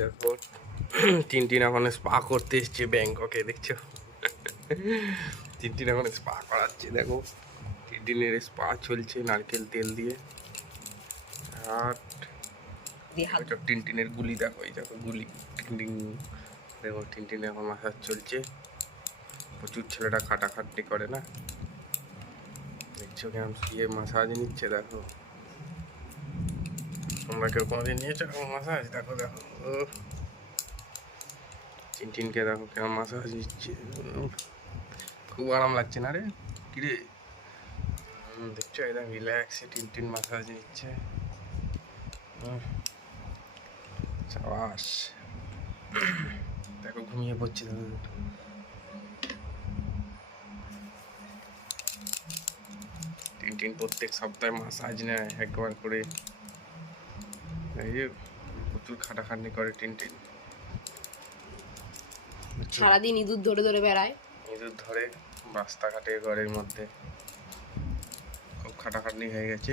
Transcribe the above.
দেখো টিনটিন এখন স্পা করতে এসছে ব্যাংককে, দেখছো? টিনটিন এখন স্পা করাচ্ছে, দেখো টিনটিনের স্পা চলছে নারকেল তেল দিয়ে। আর টিনটিনের গুলি দেখো, এই দেখো গুলি, টিনটিন দেখো, টিনটিন এখন মাসাজ চলছে। প্রচুর ছেলেটা খাটাখাটনি করে না, দেখছো কেমন শুয়ে মাসাজ নিচ্ছে। দেখো তোমরা কেউ কোনোদিন নিয়েছো কেমন মাসাজ? দেখো দেখো টিনটিনকে দেখো কেমন মাসাজ নিচ্ছে, খুব আরাম লাগছে না রে? কিরে দেখছো একদম রিল্যাক্সে টিনটিন মাসাজ নিচ্ছে। সাবাস, দেখো ঘুমিয়ে পড়ছে। টিনটিন প্রত্যেক সপ্তাহে মাসাজ নেয় একবার করে, এই যে প্রচুর খাটাখাটনি করে টিনটিন, সারাদিন ইঁদুর ধরে ধরে বেড়ায়, ইঁদুর ধরে রাস্তাঘাটে ঘরের মধ্যে, খুব খাটাখাটনি হয়ে গেছে।